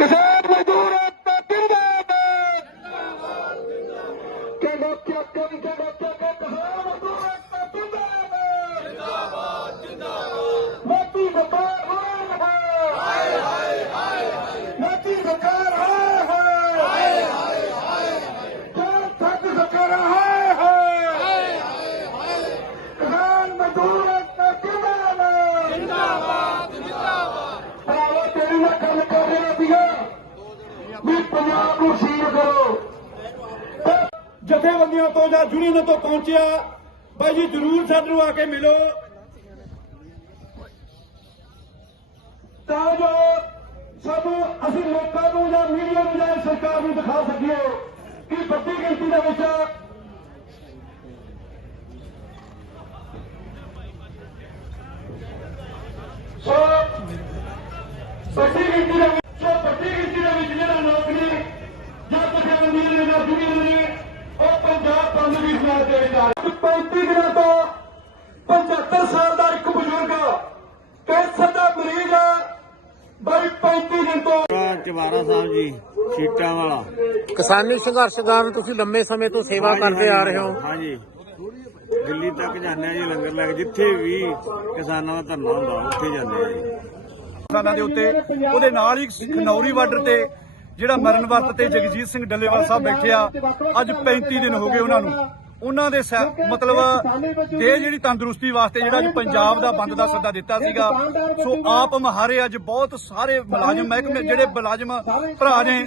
ਕਿਸਾਨ ਮਜ਼ਦੂਰ ਏਕਤਾ ਜਥੇਬੰਦੀਆਂ ਤੋਂ ਜਾਂ ਯੂਨੀਅਨ ਤੋਂ ਪਹੁੰਚਿਆ, ਬਾਈ ਜੀ ਜਰੂਰ ਸਾਨੂੰ ਆ ਕੇ ਮਿਲੋ। ਤਾਂ ਜੋ ਸਭ ਅਸੀਂ ਲੋਕਾਂ ਨੂੰ ਜਾਂ ਮੀਡੀਆ ਨੂੰ ਜਾਂ ਸਰਕਾਰ ਨੂੰ ਦਿਖਾ ਸਕੀਏ ਕਿ ਵੱਡੀ ਗਿਣਤੀ ਦੇ ਵਿੱਚ ਸੋ ਵੱਡੀ ਗਿਣਤੀ ਦੇ ਵਿੱਚ ਸੋ ਵੱਡੀ ਗਿਣਤੀ ਦੇ ਵਿੱਚ ਜਿਹੜਾ ਲੋਕ ਨੇ ਜਾਂ ਜਥੇਬੰਦੀਆਂ ਨੇ ਜਾਂ ਯੂਨੀਅਨ ਨੇ ਉਹ ਪੰਜਾਬ ਬੰਦ ਦੀ ਹਮਾਇਤ ਦੇ ਵਿੱਚ ਆ ਰਹੇ 35 ਦਿਨਾਂ ਤੋਂ 75 ਸਾਲ ਦਾ ਇੱਕ ਬਜ਼ੁਰਗ ਕੈਂਸਰ ਦਾ ਮਰੀਜ਼ ਆ ਬਾਈ 35 ਦਿਨ ਤੋਂ ਚਵਾਰਾ ਸਾਹਿਬ ਜੀ ਸੀਟਾਂ ਵਾਲਾ। ਕਿਸਾਨੀ ਸੰਘਰਸ਼ ਦੌਰਾਨ ਤੁਸੀਂ ਲੰਮੇ ਸਮੇਂ ਤੋਂ ਸੇਵਾ ਕਰਦੇ ਆ ਰਹੇ ਹੋ। ਹਾਂਜੀ। ਦਿੱਲੀ ਤੱਕ ਜਾਂਦੇ ਆ ਜੀ ਲੰਗਰ ਲੈ ਕੇ। ਜਿੱਥੇ ਵੀ ਕਿਸਾਨਾਂ ਦਾ ਧਰਨਾ ਹੁੰਦਾ ਉੱਥੇ ਜਾਂਦੇ ਆ ਜੀ। ਕਿਸਾਨਾਂ ਦੇ ਉੱਤੇ ਉਹਦੇ ਨਾਲ ਹੀ ਖਨੌਰੀ ਬਾਰਡਰ ਤੇ ਜਿਹੜਾ ਮਰਨ ਵਰਤ ਤੇ ਜਗਜੀਤ ਸਿੰਘ ਡੱਲੇਵਾਲ ਸਾਹਿਬ ਬੈਠੇ ਆ। ਅੱਜ 35 ਦਿਨ ਹੋ ਗਏ ਉਹਨਾਂ ਨੂੰ। ਉਹਨਾਂ ਦੇ ਮਤਲਬ ਦੇ ਜਿਹੜੀ ਤੰਦਰੁਸਤੀ ਵਾਸਤੇ ਜਿਹੜਾ ਅੱਜ ਪੰਜਾਬ ਦਾ ਬੰਦ ਦਾ ਸੱਦਾ ਦਿੱਤਾ ਸੀਗਾ ਸੋ ਆਪ ਮਹਾਰੇ ਅੱਜ ਬਹੁਤ ਸਾਰੇ ਮੁਲਾਜ਼ਮ ਮਹਿਕਮੇ ਜਿਹੜੇ ਮੁਲਾਜ਼ਮ ਭਰਾ ਨੇ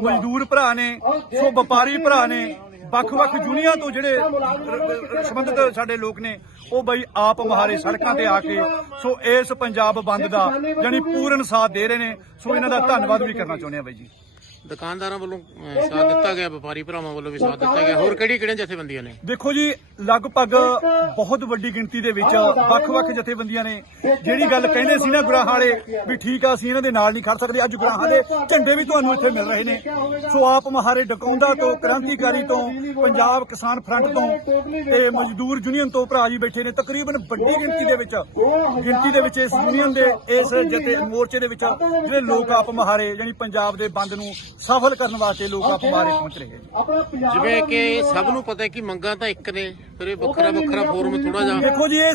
ਮਜ਼ਦੂਰ ਭਰਾ ਨੇ ਸੋ ਵਪਾਰੀ ਭਰਾ ਨੇ ਵੱਖ-ਵੱਖ ਜੁਨੀਆਂ ਤੋਂ ਜਿਹੜੇ ਸੰਬੰਧਿਤ ਸਾਡੇ ਲੋਕ ਨੇ ਉਹ ਬਈ ਆਪ ਮਹਾਰੇ ਸੜਕਾਂ ਤੇ ਆ ਕੇ ਸੋ ਇਸ ਪੰਜਾਬ ਬੰਦ ਦਾ ਜਾਨੀ ਪੂਰਨ ਸਾਥ ਦੇ ਰਹੇ ਨੇ ਸੋ ਇਹਨਾਂ ਦਾ ਧੰਨਵਾਦ ਵੀ ਕਰਨਾ ਚਾਹੁੰਦੇ ਆ ਬਾਈ ਜੀ। ਦੁਕਾਨਦਾਰਾਂ ਵੱਲੋਂ ਅਹ, ਸਾਥ ਦਿੱਤਾ ਗਿਆ ਵਪਾਰੀ ਭਰਾਵਾਂ ਵੱਲੋਂ ਵੀ ਸਾਥ ਦਿੱਤਾ ਗਿਆ। ਹੋਰ ਕਿਹੜੀ ਕਿਹੜੀਆਂ ਜਥੇਬੰਦੀਆਂ ਨੇ? ਦੇਖੋ ਜੀ ਲਗਭਗ ਬਹੁਤ ਵੱਡੀ ਗਿਣਤੀ ਦੇ ਵਿੱਚ ਵੱਖ-ਵੱਖ ਜਥੇਬੰਦੀਆਂ ਨੇ। ਜਿਹੜੀ ਗੱਲ ਕਹਿੰਦੇ ਸੀ ਨਾ ਗੁਰਾਹਾਂ ਵਾਲੇ ਵੀ ਠੀਕ ਆ ਅਸੀਂ ਇਹਨਾਂ ਦੇ ਨਾਲ ਨਹੀਂ ਖੜ ਸਕਦੇ। ਅੱਜ ਗੁਰਾਹਾਂ ਦੇ ਝੰਡੇ ਵੀ ਤੁਹਾਨੂੰ ਇੱਥੇ ਮਿਲ ਰਹੇ ਨੇ। ਸੋ ਆਪ ਮਹਾਰੇ ਡਕਾਉਂਦਾ ਤੋਂ ਕ੍ਰਾਂਤੀਕਾਰੀ ਤੋਂ ਪੰਜਾਬ ਕਿਸਾਨ ਫਰੰਟ ਤੋਂ ਤੇ ਮਜ਼ਦੂਰ ਯੂਨੀਅਨ ਤੋਂ ਭਰਾ ਜੀ ਬੈਠੇ ਨੇ। ਤਕਰੀਬਨ ਵੱਡੀ ਗਿਣਤੀ ਦੇ ਵਿੱਚ ਗਿਣਤੀ ਦੇ ਵਿੱਚ ਇਸ ਯੂਨੀਅਨ ਦੇ ਇਸ ਜਥੇ ਮੋਰਚੇ ਦੇ ਵਿੱਚ ਜਿਹੜੇ ਲੋਕ ਆਪ ਮਹਾਰੇ ਯਾਨੀ ਪੰਜਾਬ ਦੇ ਬੰਦ ਨੂੰ ਸਫਲ ਕਰਨ ਵਾਸਤੇ ਲੋਕ ਆਪ ਮਹਾਰੇ ਪਹੁੰਚ ਰਹੇ ਨੇ। ਜਿਵੇਂ ਕਿ ਸਭ ਨੂੰ ਪਤਾ ਹੈ ਕਿ ਮੰਗਾਂ ਤਾਂ ਇੱਕ ਨੇ ਫਿਰ ਇਹ ਵੱਖਰਾ ਵੱਖਰਾ ਫੋਰਮ ਥੋੜਾ ਜਿਹਾ। ਦੇਖੋ ਜੀ ਇਹ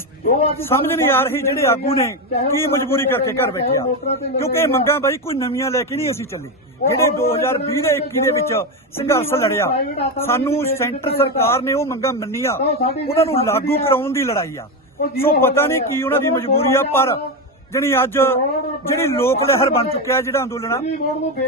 ਸਮਝ ਨਹੀਂ ਆ ਰਹੀ ਜਿਹੜੇ ਆਗੂ ਨੇ ਕੀ ਮਜਬੂਰੀ ਕਰਕੇ ਘਰ ਬੈਠੇ ਆ। ਕਿਉਂਕਿ ਇਹ ਮੰਗਾਂ ਬਾਈ ਕੋਈ ਨਵੀਆਂ ਲੈ ਕੇ ਨਹੀਂ ਅਸੀਂ ਚੱਲੇ। ਜਿਹੜੇ 2020 ਦੇ 21 ਦੇ ਵਿੱਚ ਸੰਘਰਸ਼ ਲੜਿਆ ਸਾਨੂੰ ਸੈਂਟਰ ਸਰਕਾਰ ਨੇ ਉਹ ਮੰਗਾਂ ਮੰਨੀਆਂ। ਉਹਨਾਂ ਨੂੰ ਲਾਗੂ ਕਰਾਉਣ ਦੀ ਲੜਾਈ ਆ। ਸੋ ਪਤਾ ਨਹੀਂ ਕੀ ਉਹਨਾਂ ਦੀ ਮਜਬੂਰੀ ਆ ਪਰ ਜਿਹੜੀ ਅੱਜ ਜਿਹੜੀ ਲੋਕ ਲਹਿਰ ਬਣ ਚੁੱਕਿਆ ਜਿਹੜਾ ਅੰਦੋਲਨ ਆ,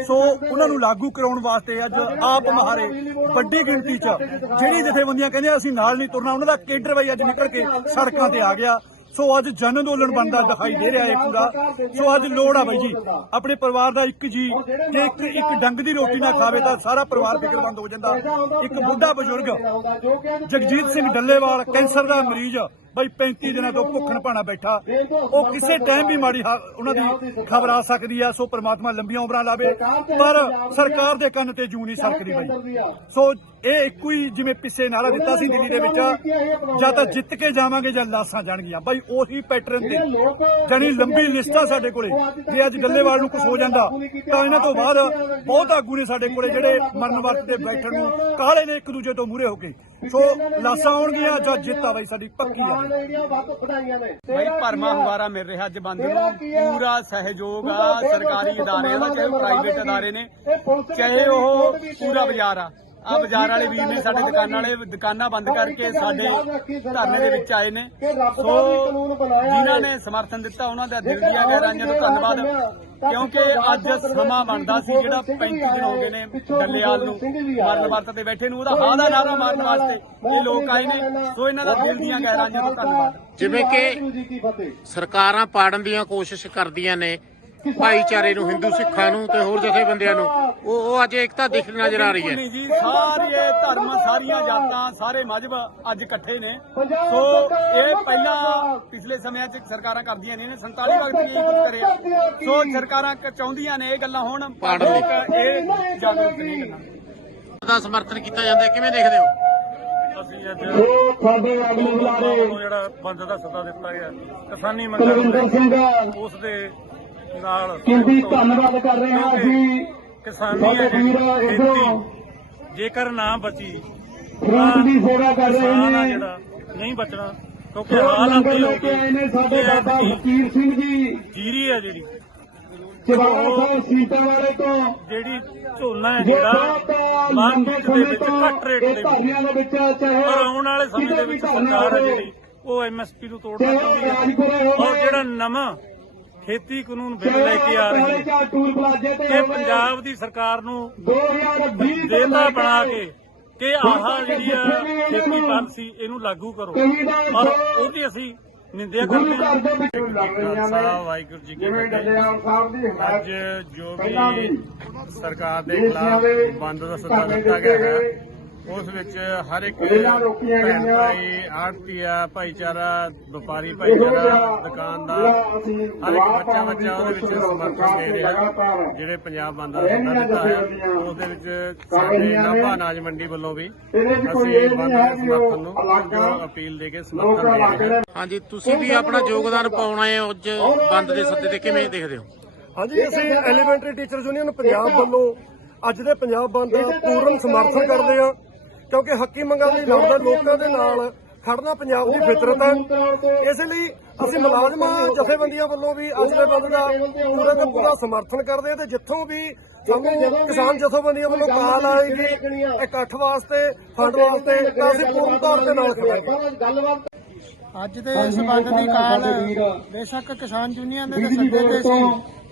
ਸੋ ਉਹਨਾਂ ਨੂੰ ਲਾਗੂ ਕਰਾਉਣ ਵਾਸਤੇ ਅੱਜ ਆਪ ਮਹਾਰੇ ਵੱਡੀ ਗਿਣਤੀ 'ਚ ਜਿਹੜੀ ਜਥੇਬੰਦੀਆਂ ਕਹਿੰਦੇ ਅਸੀਂ ਨਾਲ ਨਹੀਂ ਤੁਰਨਾ, ਉਹਨਾਂ ਦਾ ਕੇਡਰ ਬਾਈ ਅੱਜ ਨਿਕਲ ਕੇ ਸੜਕਾਂ ਤੇ ਆ ਗਿਆ। ਸੋ ਅੱਜ ਜਨ ਅੰਦੋਲਨ ਬਣਦਾ ਦਿਖਾਈ ਦੇ ਰਿਹਾ ਹੈ ਪੂਰਾ ਸੋ ਅੱਜ ਲੋੜ ਆ ਬਾਈ ਜੀ, ਆਪਣੇ ਪਰਿਵਾਰ ਦਾ ਇੱਕ ਜੀ, ਜੇ ਇੱਕ ਇੱਕ ਡੰਗ ਦੀ ਰੋਟੀ ਨਾ ਖਾਵੇ ਤਾਂ ਸਾਰਾ ਪਰਿਵਾਰ ਫਿਕਰਮੰਦ ਹੋ ਜਾਂਦਾ। ਇੱਕ ਬੁੱਢਾ ਬਜ਼ੁਰਗ, ਜਗਜੀਤ ਸਿੰਘ ਡੱਲੇਵਾਲ, ਕੈਂਸਰ ਦਾ ਮਰੀਜ਼ ਬਈ 35 ਦਿਨਾਂ ਤੋਂ ਭੁੱਖਣ ਭਾਣਾ ਬੈਠਾ। ਉਹ ਕਿਸੇ ਟਾਈਮ ਵੀ ਮਾੜੀ ਉਹਨਾਂ ਦੀ ਖਬਰ ਆ ਸਕਦੀ ਆ ਸੋ ਪ੍ਰਮਾਤਮਾ ਲੰਬੀਆਂ ਉਮਰਾਂ ਲਾਵੇ। ਪਰ ਸਰਕਾਰ ਦੇ ਕੰਨ ਤੇ ਜੂ ਨਹੀਂ ਸਰਕਦੀ ਬਈ। ਸੋ ਇਹ ਇੱਕੋ ਹੀ ਜਿਵੇਂ ਪਿੱਛੇ ਨਾਰਾ ਦਿੱਤਾ ਸੀ ਦਿੱਲੀ ਦੇ ਵਿੱਚ ਜਾਂ ਤਾਂ ਜਿੱਤ ਕੇ ਜਾਵਾਂਗੇ ਜਾਂ ਲਾਸਾਂ ਜਾਣਗੀਆਂ। ਬਈ ਉਹੀ ਪੈਟਰਨ ਤੇ ਜਾਨੀ ਲੰਬੀ ਲਿਸਟ ਆ ਸਾਡੇ ਕੋਲੇ। ਜੇ ਅੱਜ ਡੱਲੇਵਾਲ ਨੂੰ ਕੁਝ ਹੋ ਜਾਂਦਾ ਤਾਂ ਇਹਨਾਂ ਤੋਂ ਬਾਅਦ ਬਹੁਤ ਆਗੂ ਨੇ ਸਾਡੇ ਕੋਲੇ ਜਿਹੜੇ ਮਰਨ ਵਰਤ ਤੇ ਬੈਠਣ ਨੂੰ। ਕਾਲੇ ਨੇ ਇੱਕ ਦੂਜੇ ਤੋਂ ਮੂਰੇ ਹੋ ਕੇ। ਸੋ ਲਾਸਾਂ ਆਉਣਗੀਆਂ ਜਾਂ ਜਿੱਤ ਆ ਬਈ ਸਾਡੀ ਪੱਕੀ ਆ। ਬਈ ਭਰਮਾ ਹੁੰਗਾਰਾ ਮਿਲ ਰਿਹਾ ਅੱਜ ਬੰਦ ਨੂੰ ਪੂਰਾ ਸਹਿਯੋਗ ਆ ਸਰਕਾਰੀ ਅਦਾਰਿਆਂ ਦਾ ਚਾਹੇ ਪ੍ਰਾਈਵੇਟ ਅਦਾਰੇ ਨੇ ਚਾਹੇ ਉਹ ਪੂਰਾ ਬਾਜ਼ਾਰ ਆ। ਆ ਬਾਜ਼ਾਰ ਵਾਲੇ ਵੀਰ ਨੇ ਸਾਡੇ ਦੁਕਾਨਾਂ ਵਾਲੇ ਦੁਕਾਨਾਂ ਬੰਦ ਕਰਕੇ ਸਾਡੇ ਧਰਨੇ ਦੇ ਵਿੱਚ ਆਏ ਨੇ। ਸੋ ਜਿਨ੍ਹਾਂ ਨੇ ਸਮਰਥਨ ਦਿੱਤਾ ਉਹਨਾਂ ਦਾ ਦਿਲ ਦੀਆਂ ਗਹਿਰਾਈਆਂ ਤੋਂ ਧੰਨਵਾਦ। ਕਿਉਂਕਿ ਅੱਜ ਸਮਾਂ ਬਣਦਾ ਸੀ ਜਿਹੜਾ 35 ਦਿਨ ਹੋ ਗਏ ਨੇ ਡੱਲੇਵਾਲ ਨੂੰ ਮਰਨ ਵਰਤ ਤੇ ਬੈਠੇ ਨੂੰ ਉਹਦਾ ਹਾਂ ਦਾ ਨਾਰਾ ਮਾਰਨ ਵਾਸਤੇ ਇਹ ਲੋਕ ਆਏ ਨੇ। ਸੋ ਇਹਨਾਂ ਦਾ ਦਿਲ ਦੀਆਂ ਗਹਿਰਾਈਆਂ ਤੋਂ ਧੰਨਵਾਦ। ਜਿਵੇਂ ਕਿ ਸਰਕਾਰਾਂ ਪਾੜਨ ਦੀਆਂ ਕੋਸ਼ਿਸ਼ ਕਰਦੀਆਂ ਨੇ ਭਾਈਚਾਰੇ ਨੂੰ ਹਿੰਦੂ ਸਿੱਖਾਂ ਨੂੰ ਤੇ ਹੋਰ ਜਥੇਬੰਦੀਆਂ ਨੂੰ। ਉਹ ਉਹ ਅੱਜ ਏਕਤਾ ਦਿਖ ਨਜ਼ਰ ਆ ਰਹੀ ਹੈ। ਨਹੀਂ ਜੀ ਸਾਰੇ ਧਰਮ ਸਾਰੀਆਂ ਜਾਤਾਂ ਸਾਰੇ ਮਜਹਬ ਅੱਜ ਇਕੱਠੇ ਨੇ। ਸੋ ਇਹ ਪਹਿਲਾਂ ਪਿਛਲੇ ਸਮਿਆਂ 'ਚ ਸਰਕਾਰਾਂ ਕਰਦੀਆਂ ਨੇ 47 ਵਕਤ ਵੀ ਇਹ ਕੁਝ ਕਰਿਆ। ਸੋ ਸਰਕਾਰਾਂ ਚਾਹੁੰਦੀਆਂ ਨੇ ਇਹ ਗੱਲਾਂ ਹੋਣ। ਪਰ। ਲੋਕ ਇਹ ਜਾਗਰੂਕ ਨਹੀਂ ਕਰਨਾ ਦਾ ਸਮਰਥਨ ਕੀਤਾ ਜਾਂਦਾ ਕਿਵੇਂ ਦੇਖਦੇ ਹੋ? ਅਸੀਂ ਅੱਜ ਉਹ ਸਾਡੇ ਆਗੂ ਬੁਲਾਰੇ। ਜਿਹੜਾ ਬੰਦ ਦਾ ਸੱਦਾ ਦਿੱਤਾ ਗਿਆ। ਕਿਸਾਨੀ ਸਿੰਘ ਉਸ ਦੇ ਕਿੰਦੀ ਧੰਨਵਾਦ ਕਰ ਰਹੇ ਹਾਂ ਅਸੀਂ। ਕਿਸਾਨੀ ਹੈ ਵੀਰ ਇਧਰੋਂ। ਜੇਕਰ ਨਾ ਬਚੀ ਫਰੂਟ ਦੀ ਸੇਵਾ ਕਰ ਰਹੇ ਨੇ। ਨਹੀਂ ਬਚਣਾ ਕਿਉਂਕਿ ਜੋ ਹਾਲ ਲੰਗਰ ਆਪਣੀ ਲੈ ਹੋ ਆਏ ਨੇ ਸਾਡੇ ਬਾਬਾ ਫਕੀਰ ਸਿੰਘ ਜੀ। ਜੀਰੀ ਆ ਜਿਹੜੀ। ਚਵਾੜਾ ਸਾਹਿਬ ਸੀਟਾਂ ਵਾਲੇ ਤੋਂ। ਜਿਹੜੀ ਝੋਨਾ ਹੈ ਜੋ ਜਿਹੜਾ ਮਾਰਕੀਟ ਦੇ ਸਮੇਂ ਵਿੱਚ ਤੋਂ ਘੱਟ ਰੇਟ ਇਹ ਦੇ ਵਿੱਚ ਪਰ ਆਉਣ ਵਾਲੇ ਸਮੇਂ ਦੇ ਵਿੱਚ ਸਰਕਾਰ ਹੈ ਜਿਹੜੀ ਉਹ ਐਮਐਸਪੀ ਨੂੰ ਤੋੜਨਾ ਚਾਹੁੰਦੀ ਹੈ। ਔਰ ਜਿਹੜਾ ਨਵਾਂ ਖੇਤੀ ਕਾਨੂੰਨ ਬਿੱਲ ਲੈ ਕੇ ਆ ਰਹੀ ਹੈ। ਕਿ ਪੰਜਾਬ ਦੀ ਸਰਕਾਰ ਨੂੰ 2020 ਤੋਂ ਦੇਤਾ ਬਣਾ ਕੇ ਕਿ ਆਹ ਜਿਹੜੀ ਆ ਖੇਤੀ ਪਾਲਿਸੀ ਇਹਨੂੰ ਲਾਗੂ ਕਰੋ। ਜੋ ਉਹਦੀ ਅਸੀਂ ਨਿੰਦਿਆ ਕਰਦੇ ਹਾਂ। ਵਾਹਿਗੁਰੂ ਜੀ ਕੀ ਫਤਿਹ। ਅੱਜ ਜੋ ਵੀ ਸਰਕਾਰ ਦੇ ਖਿਲਾਫ ਬੰਦ ਦਾ ਸੱਦਾ ਦਿੱਤਾ ਗਿਆ ਹੈ। ਉਸ ਵਿੱਚ ਹਰ ਇੱਕ। ਭਾਈ ਆੜਤੀਆ ਭਾਈਚਾਰਾ ਵਪਾਰੀ ਭਾਈਚਾਰਾ ਦੁਕਾਨਦਾਰ ਹਰ ਇੱਕ ਬੱਚਾ ਬੱਚਾ ਉਹਦੇ ਵਿੱਚ ਸਮਰਥਨ ਦੇ ਰਿਹਾ ਜਿਹੜੇ ਪੰਜਾਬ ਬੰਦ ਦਾ ਸੱਦਾ ਦਿੱਤਾ ਹੈ ਵਿੱਚ ਸਾਡੇ। ਨਾਭਾ ਅਨਾਜ ਮੰਡੀ ਵੱਲੋਂ ਵੀ ਅਸੀਂ ਬੰਦ ਦੇ ਸਮਰਥਨ ਨੂੰ ਜੋ ਅਪੀਲ ਦੇ ਕੇ ਸਮਰਥਨ ਦੇ ਅਲੱਗ ਰਹੇ ਨੇ ਹਾਂ ਹਾਂਜੀ ਤੁਸੀਂ ਵੀ ਆਪਣਾ ਯੋਗਦਾਨ ਪਾਉਣਾ ਹੈ ਅੱਜ ਬੰਦ ਦੇ ਸੱਦੇ ਤੇ ਕਿਵੇਂ ਦੇਖਦੇ ਹੋ ਹਾਂਜੀ ਅਸੀਂ ਐਲੀਮੈਂਟਰੀ ਟੀਚਰਸ ਯੂਨੀਅਨ ਪੰਜਾਬ ਵੱਲੋਂ ਅੱਜ ਦੇ ਪੰਜਾਬ ਬੰਦ ਦਾ ਪੂਰਨ ਸਮਰਥਨ ਕਰਦੇ ਹਾਂ ਕਿਉਂਕਿ ਹੱਕੀ ਮੰਗਾਂ ਲਈ ਲੜਦੇ ਲੋਕਾਂ ਦੇ ਨਾਲ ਖੜਨਾ ਪੰਜਾਬ ਦੀ ਫਿਤਰਤ ਹੈ। ਇਸ ਲਈ ਅਸੀਂ ਮੁਲਾਜ਼ਮਾਂ ਜਥੇਬੰਦੀਆਂ ਵੱਲੋਂ ਵੀ ਅੱਜ ਦੇ ਬੰਦ ਦਾ ਪੂਰੇ ਤੇ ਪੂਰਾ ਸਮਰਥਨ ਕਰਦੇ ਹਾਂ ਤੇ ਜਿੱਥੋਂ ਵੀ ਸਾਨੂੰ ਕਿਸਾਨ ਜਥੇਬੰਦੀਆਂ ਵੱਲੋਂ ਕਾਲ ਆਏਗੀ ਇਕੱਠ ਵਾਸਤੇ ਫੰਡ ਵਾਸਤੇ ਤਾਂ ਅਸੀਂ ਪੂਰਨ ਤੌਰ ਤੇ ਨਾਲ ਖੜਾਂਗੇ। ਅੱਜ ਦੇ ਇਸ ਬੰਦ ਦੀ ਕਾਲ ਬੇਸ਼ੱਕ ਕਿਸਾਨ ਯੂਨੀਅਨ ਦੇ ਸੱਦੇ ਤੇ ਸੀ।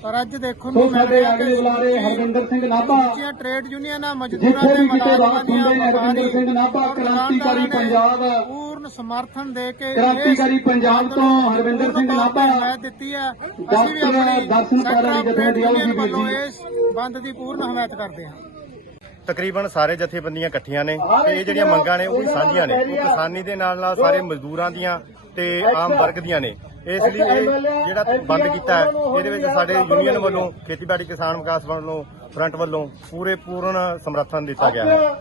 ਪਰ ਅੱਜ ਦੇਖਣ ਨੂੰ ਮਿਲ ਸਾਡੇ ਰਿਹਾ ਅੱਗੇ ਕਿ ਬੁਲਾਰੇ ਹਰਵਿੰਦਰ ਸਿੰਘ ਨਾਭਾ ਦੂਜੀਆਂ ਟ੍ਰੇਡ ਯੂਨੀਅਨਾਂ ਮਜ਼ਦੂਰਾਂ ਜਿੱਥੇ ਦੇ ਵੀ ਕਿਤੇ ਰਾਤ ਮੁਲਾਜ਼ਮਾਂ ਹੁੰਦੇ ਨੇ ਹਰਵਿੰਦਰ ਸਿੰਘ ਨਾਭਾ ਔਰ ਕ੍ਰਾਂਤੀਕਾਰੀ ਦੁਕਾਨਦਾਰਾਂ ਨੇ ਪੰਜਾਬ। ਪੂਰਨ ਸਮਰਥਨ ਦੇ ਕੇ ਕ੍ਰਾਂਤੀਕਾਰੀ ਪੰਜਾਬ ਤੋਂ ਹਰਵਿੰਦਰ ਸਿੰਘ ਨਾਭਾ, ਹਮਾਇਤ ਦਿੱਤੀ ਹੈ। ਅਸੀਂ ਡਾਕਟਰ ਵੀ ਆਪਣੀ ਦਰਸ਼ਨ ਸੈਕਟਰ ਜਥੇਬੰਦੀ ਆਊਗੀ ਯੂਨੀਅਨ ਵੱਲੋਂ ਵੀਰ ਜੀ। ਇਸ ਬੰਦ ਦੀ ਪੂਰਨ ਹਮਾਇਤ ਕਰਦੇ ਹਾਂ। ਤਕਰੀਬਨ ਸਾਰੇ ਜਥੇਬੰਦੀਆਂ ਇਕੱਠੀਆਂ ਨੇ ਤੇ ਇਹ ਜਿਹੜੀਆਂ ਮੰਗਾਂ ਨੇ ਉਹ ਵੀ ਸਾਂਝੀਆਂ ਨੇ। ਉਹ ਕਿਸਾਨੀ ਦੇ ਨਾਲ ਨਾਲ ਸਾਰੇ ਮਜ਼ਦੂਰਾਂ ਦੀਆਂ ਤੇ ਆਮ ਵਰਗ ਦੀਆਂ ਨੇ। ਇਸ ਲਈ ਇਹ ਜਿਹੜਾ ਬੰਦ ਕੀਤਾ ਹੈ ਇਹਦੇ ਵਿੱਚ ਸਾਡੇ ਯੂਨੀਅਨ ਵੱਲੋਂ ਖੇਤੀਬਾੜੀ ਕਿਸਾਨ ਵਿਕਾਸ ਵੱਲੋਂ ਫਰੰਟ ਵੱਲੋਂ ਪੂਰੇ ਪੂਰਨ ਸਮਰਥਨ ਦਿੱਤਾ ਗਿਆ ਹੈ।